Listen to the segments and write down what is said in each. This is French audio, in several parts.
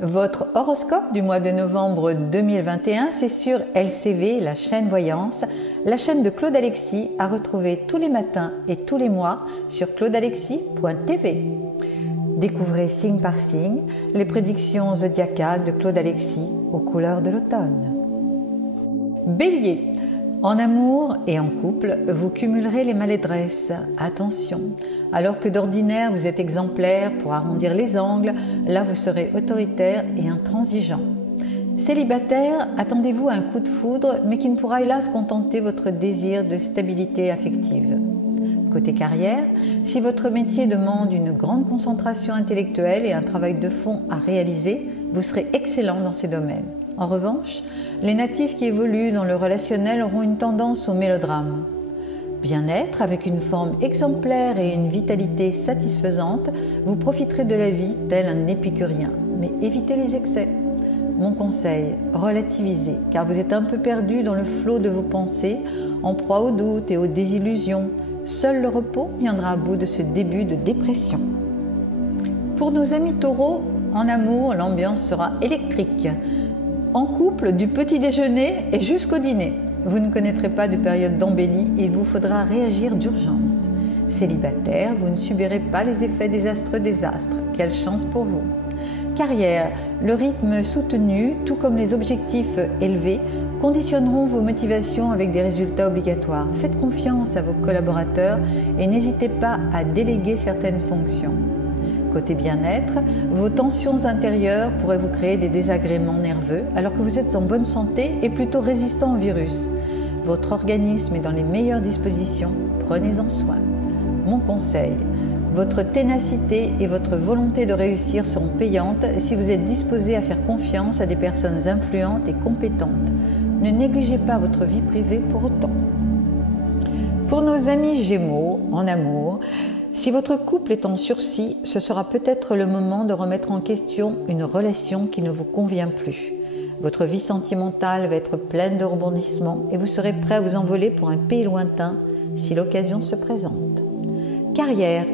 Votre horoscope du mois de novembre 2021, c'est sur LCV, la chaîne Voyance, la chaîne de Claude Alexis, à retrouver tous les matins et tous les mois sur claudealexis.tv. Découvrez signe par signe les prédictions zodiacales de Claude Alexis aux couleurs de l'automne. Bélier, en amour et en couple, vous cumulerez les maladresses. Attention, alors que d'ordinaire vous êtes exemplaire pour arrondir les angles, là vous serez autoritaire et intransigeant. Célibataire, attendez-vous à un coup de foudre, mais qui ne pourra hélas contenter votre désir de stabilité affective. Côté carrière, si votre métier demande une grande concentration intellectuelle et un travail de fond à réaliser, vous serez excellent dans ces domaines. En revanche, les natifs qui évoluent dans le relationnel auront une tendance au mélodrame. Bien-être, avec une forme exemplaire et une vitalité satisfaisante, vous profiterez de la vie tel un épicurien, mais évitez les excès. Mon conseil, relativisez, car vous êtes un peu perdu dans le flot de vos pensées, en proie aux doutes et aux désillusions. Seul le repos viendra à bout de ce début de dépression. Pour nos amis taureaux, en amour, l'ambiance sera électrique. En couple, du petit déjeuner et jusqu'au dîner. Vous ne connaîtrez pas de période d'embellie et il vous faudra réagir d'urgence. Célibataire, vous ne subirez pas les effets désastreux des astres. Quelle chance pour vous! Carrière, le rythme soutenu, tout comme les objectifs élevés, conditionneront vos motivations avec des résultats obligatoires. Faites confiance à vos collaborateurs et n'hésitez pas à déléguer certaines fonctions. Côté bien-être, vos tensions intérieures pourraient vous créer des désagréments nerveux alors que vous êtes en bonne santé et plutôt résistant au virus. Votre organisme est dans les meilleures dispositions, prenez-en soin. Mon conseil, votre ténacité et votre volonté de réussir seront payantes si vous êtes disposé à faire confiance à des personnes influentes et compétentes. Ne négligez pas votre vie privée pour autant. Pour nos amis Gémeaux, en amour, si votre couple est en sursis, ce sera peut-être le moment de remettre en question une relation qui ne vous convient plus. Votre vie sentimentale va être pleine de rebondissements et vous serez prêt à vous envoler pour un pays lointain si l'occasion se présente. Carrière,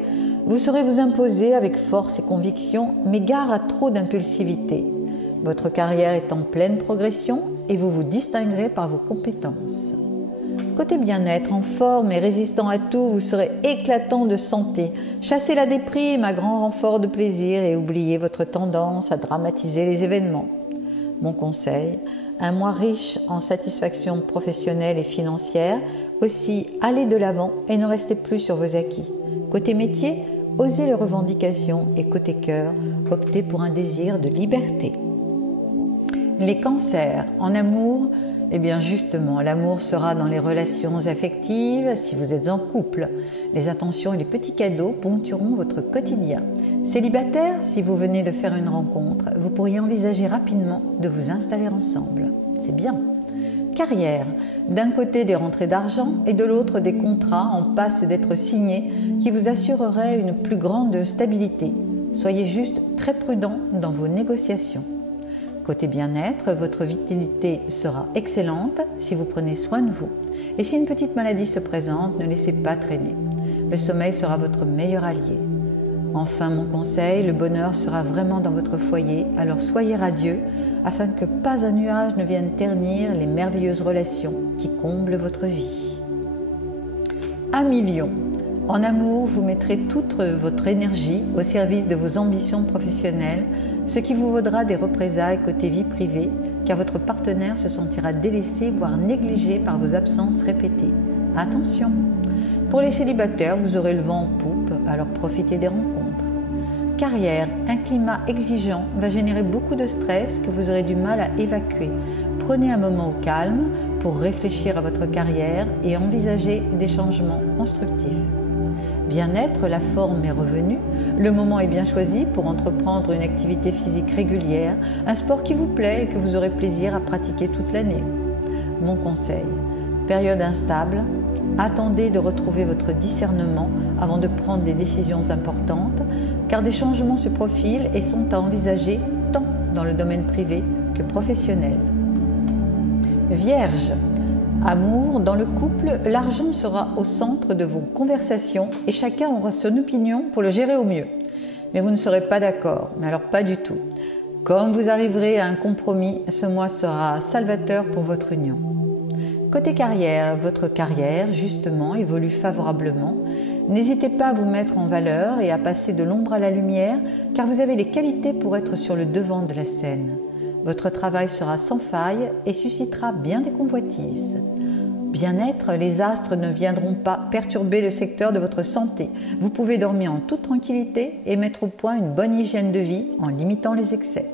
vous saurez vous imposer avec force et conviction, mais gare à trop d'impulsivité. Votre carrière est en pleine progression et vous vous distinguerez par vos compétences. Côté bien-être, en forme et résistant à tout, vous serez éclatant de santé. Chassez la déprime à grand renfort de plaisir et oubliez votre tendance à dramatiser les événements. Mon conseil, un mois riche en satisfaction professionnelle et financière, aussi allez de l'avant et ne restez plus sur vos acquis. Côté métier, osez les revendications et côté cœur, optez pour un désir de liberté. Les cancers, en amour, eh bien justement, l'amour sera dans les relations affectives si vous êtes en couple. Les attentions et les petits cadeaux ponctueront votre quotidien. Célibataire, si vous venez de faire une rencontre, vous pourriez envisager rapidement de vous installer ensemble. C'est bien. Carrière, d'un côté des rentrées d'argent et de l'autre des contrats en passe d'être signés qui vous assureraient une plus grande stabilité. Soyez juste très prudent dans vos négociations. Côté bien-être, votre vitalité sera excellente si vous prenez soin de vous. Et si une petite maladie se présente, ne laissez pas traîner. Le sommeil sera votre meilleur allié. Enfin, mon conseil, le bonheur sera vraiment dans votre foyer, alors soyez radieux afin que pas un nuage ne vienne ternir les merveilleuses relations qui comblent votre vie. 1 million. En amour, vous mettrez toute votre énergie au service de vos ambitions professionnelles, ce qui vous vaudra des représailles côté vie privée, car votre partenaire se sentira délaissé, voire négligé par vos absences répétées. Attention! Pour les célibataires, vous aurez le vent en poupe, alors profitez des rencontres. Carrière, un climat exigeant va générer beaucoup de stress que vous aurez du mal à évacuer. Prenez un moment au calme pour réfléchir à votre carrière et envisager des changements constructifs. Bien-être, la forme est revenue, le moment est bien choisi pour entreprendre une activité physique régulière, un sport qui vous plaît et que vous aurez plaisir à pratiquer toute l'année. Mon conseil, période instable, attendez de retrouver votre discernement avant de prendre des décisions importantes, car des changements se profilent et sont à envisager tant dans le domaine privé que professionnel. Vierge, amour, dans le couple, l'argent sera au centre de vos conversations et chacun aura son opinion pour le gérer au mieux. Mais vous ne serez pas d'accord, mais alors pas du tout. Comme vous arriverez à un compromis, ce mois sera salvateur pour votre union. Côté carrière, votre carrière, justement, évolue favorablement. N'hésitez pas à vous mettre en valeur et à passer de l'ombre à la lumière, car vous avez les qualités pour être sur le devant de la scène. Votre travail sera sans faille et suscitera bien des convoitises. Bien-être, les astres ne viendront pas perturber le secteur de votre santé. Vous pouvez dormir en toute tranquillité et mettre au point une bonne hygiène de vie en limitant les excès.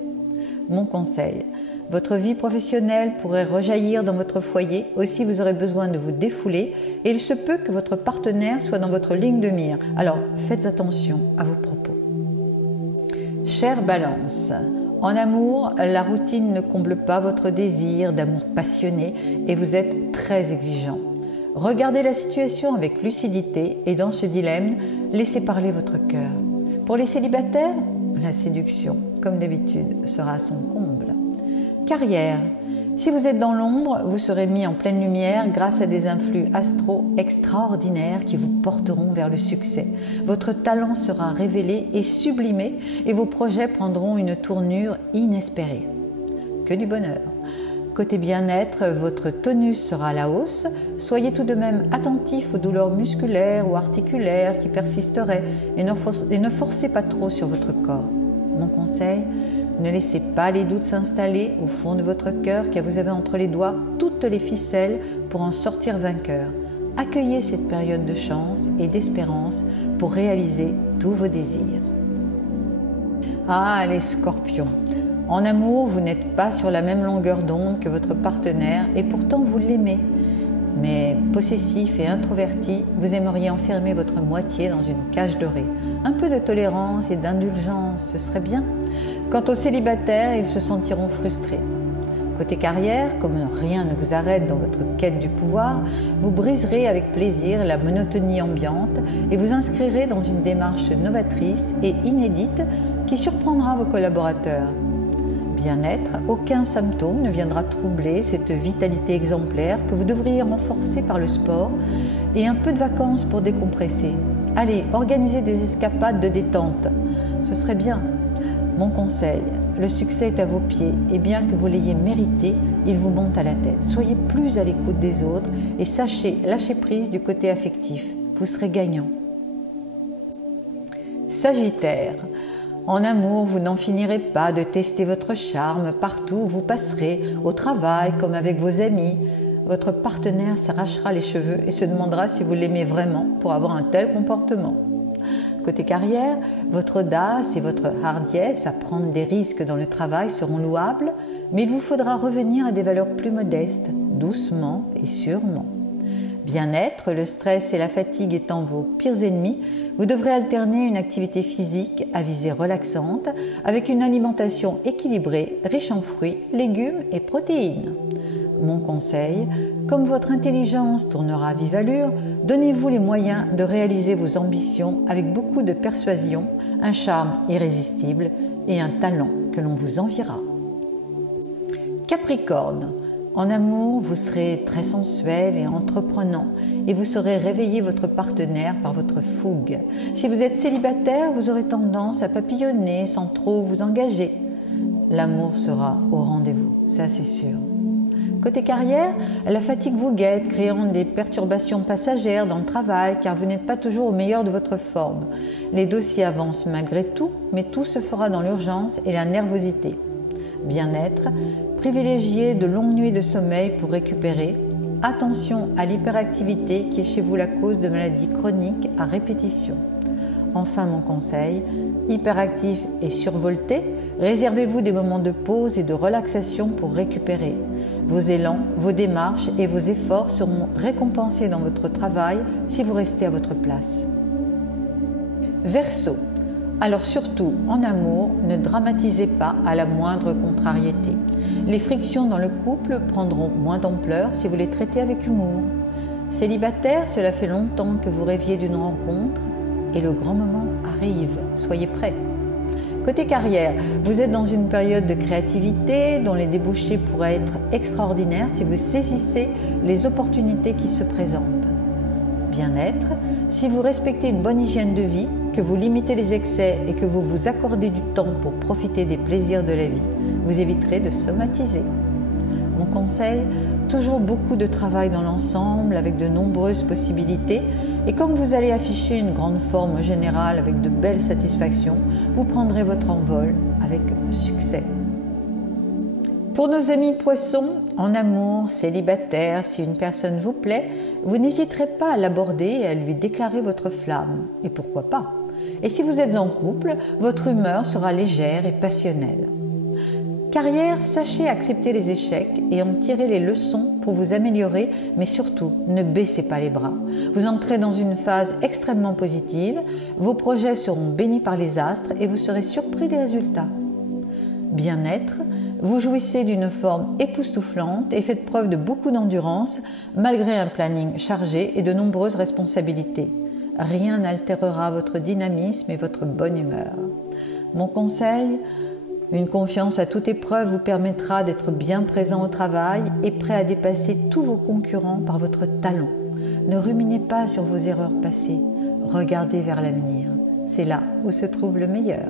Mon conseil, votre vie professionnelle pourrait rejaillir dans votre foyer, aussi vous aurez besoin de vous défouler et il se peut que votre partenaire soit dans votre ligne de mire. Alors faites attention à vos propos. Chère Balance, en amour, la routine ne comble pas votre désir d'amour passionné et vous êtes très exigeant. Regardez la situation avec lucidité et dans ce dilemme, laissez parler votre cœur. Pour les célibataires, la séduction, comme d'habitude, sera à son comble. Carrière. Si vous êtes dans l'ombre, vous serez mis en pleine lumière grâce à des influx astraux extraordinaires qui vous porteront vers le succès. Votre talent sera révélé et sublimé et vos projets prendront une tournure inespérée. Que du bonheur. Côté bien-être, votre tonus sera à la hausse. Soyez tout de même attentif aux douleurs musculaires ou articulaires qui persisteraient et ne forcez pas trop sur votre corps. Mon conseil, ne laissez pas les doutes s'installer au fond de votre cœur car vous avez entre les doigts toutes les ficelles pour en sortir vainqueur. Accueillez cette période de chance et d'espérance pour réaliser tous vos désirs. Ah, les scorpions! En amour, vous n'êtes pas sur la même longueur d'onde que votre partenaire et pourtant vous l'aimez. Mais possessif et introverti, vous aimeriez enfermer votre moitié dans une cage dorée. Un peu de tolérance et d'indulgence, ce serait bien. Quant aux célibataires, ils se sentiront frustrés. Côté carrière, comme rien ne vous arrête dans votre quête du pouvoir, vous briserez avec plaisir la monotonie ambiante et vous inscrirez dans une démarche novatrice et inédite qui surprendra vos collaborateurs. Bien-être, aucun symptôme ne viendra troubler cette vitalité exemplaire que vous devriez renforcer par le sport et un peu de vacances pour décompresser. Allez, organisez des escapades de détente, ce serait bien. Mon conseil, le succès est à vos pieds et bien que vous l'ayez mérité, il vous monte à la tête. Soyez plus à l'écoute des autres et sachez lâcher prise du côté affectif. Vous serez gagnant. Sagittaire. En amour, vous n'en finirez pas de tester votre charme partout où vous passerez, au travail comme avec vos amis. Votre partenaire s'arrachera les cheveux et se demandera si vous l'aimez vraiment pour avoir un tel comportement. Côté carrière, votre audace et votre hardiesse à prendre des risques dans le travail seront louables, mais il vous faudra revenir à des valeurs plus modestes, doucement et sûrement. Bien-être, le stress et la fatigue étant vos pires ennemis, vous devrez alterner une activité physique à visée relaxante avec une alimentation équilibrée, riche en fruits, légumes et protéines. Mon conseil, comme votre intelligence tournera à vive allure, donnez-vous les moyens de réaliser vos ambitions avec beaucoup de persuasion, un charme irrésistible et un talent que l'on vous enviera. Capricorne. En amour, vous serez très sensuel et entreprenant et vous saurez réveiller votre partenaire par votre fougue. Si vous êtes célibataire, vous aurez tendance à papillonner sans trop vous engager. L'amour sera au rendez-vous, ça c'est sûr. Côté carrière, la fatigue vous guette, créant des perturbations passagères dans le travail car vous n'êtes pas toujours au meilleur de votre forme. Les dossiers avancent malgré tout, mais tout se fera dans l'urgence et la nervosité. Bien-être, privilégiez de longues nuits de sommeil pour récupérer. Attention à l'hyperactivité qui est chez vous la cause de maladies chroniques à répétition. Enfin, mon conseil, hyperactif et survolté, réservez-vous des moments de pause et de relaxation pour récupérer. Vos élans, vos démarches et vos efforts seront récompensés dans votre travail si vous restez à votre place. Verseau. Alors surtout, en amour, ne dramatisez pas à la moindre contrariété. Les frictions dans le couple prendront moins d'ampleur si vous les traitez avec humour. Célibataire, cela fait longtemps que vous rêviez d'une rencontre et le grand moment arrive. Soyez prêts. Côté carrière, vous êtes dans une période de créativité dont les débouchés pourraient être extraordinaires si vous saisissez les opportunités qui se présentent. Bien-être, si vous respectez une bonne hygiène de vie, que vous limitez les excès et que vous vous accordez du temps pour profiter des plaisirs de la vie, vous éviterez de somatiser. Mon conseil, toujours beaucoup de travail dans l'ensemble avec de nombreuses possibilités et comme vous allez afficher une grande forme générale avec de belles satisfactions, vous prendrez votre envol avec succès. Pour nos amis poissons, en amour, célibataires, si une personne vous plaît, vous n'hésiterez pas à l'aborder et à lui déclarer votre flamme. Et pourquoi pas? Et si vous êtes en couple, votre humeur sera légère et passionnelle. Carrière, sachez accepter les échecs et en tirer les leçons pour vous améliorer, mais surtout, ne baissez pas les bras. Vous entrez dans une phase extrêmement positive, vos projets seront bénis par les astres et vous serez surpris des résultats. Bien-être, vous jouissez d'une forme époustouflante et faites preuve de beaucoup d'endurance malgré un planning chargé et de nombreuses responsabilités. Rien n'altérera votre dynamisme et votre bonne humeur. Mon conseil, une confiance à toute épreuve vous permettra d'être bien présent au travail et prêt à dépasser tous vos concurrents par votre talent. Ne ruminez pas sur vos erreurs passées, regardez vers l'avenir. C'est là où se trouve le meilleur.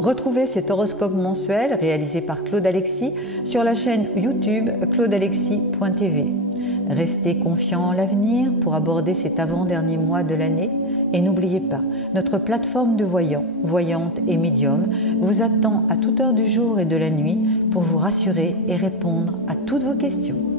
Retrouvez cet horoscope mensuel réalisé par Claude Alexis sur la chaîne YouTube claudealexis.tv. Restez confiant en l'avenir pour aborder cet avant-dernier mois de l'année et n'oubliez pas, notre plateforme de voyants, voyantes et médiums vous attend à toute heure du jour et de la nuit pour vous rassurer et répondre à toutes vos questions.